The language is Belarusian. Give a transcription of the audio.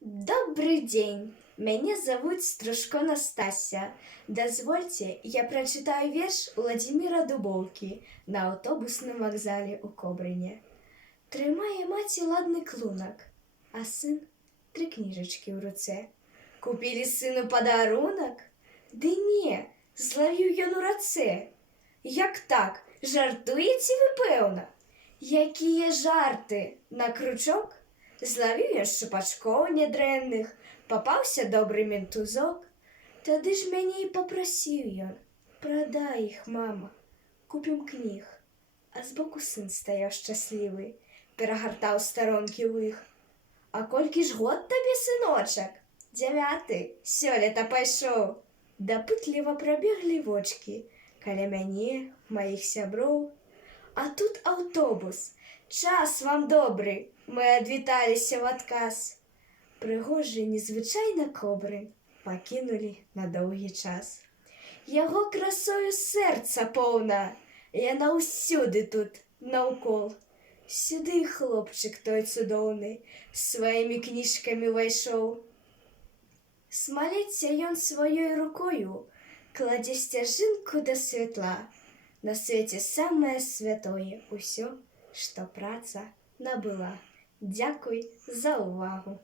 Добрый день, меня зовут Стружко Настася. Дозвольте, я прочитаю верш Владимира Дубовки на автобусном вокзале у Кобрине. Тримає маті ладний клунок, а син три книжечки в руце. Купили сину подарунок? Ды не, зловив ён у раце. Як так, жартуєте ви, певно? Якія жарти, на крючок? Зловив я шчупачков нядрэнных, папаўся добры ментузок. Тады ж мяне і папрасіў ён: прадай іх, мама, купім кніг. А збоку сын стаяў шчаслівы, перагартаў старонкі ў іх. А колькі ж год табе, сыночак? 9, сёлета пайшоў. Дапытліва прабеглі вочкі каля мяне, маіх сяброў. А тут аўтобус. Час вам добры, мы адвіталіся ў адказ. Прыгожы незвычайна кобры пакінулі на доўгі час. Яго красою сэрца поўна, яна ўсюды тут наўкол. Сюды хлопчык той цудоўны сваімі кніжкамі ўвайшоў. Смалецце ён сваёй рукою кладзе сцяжынку да святла. На свеце самае святое ўсё, што праца набыла. Дзякуй за ўвагу.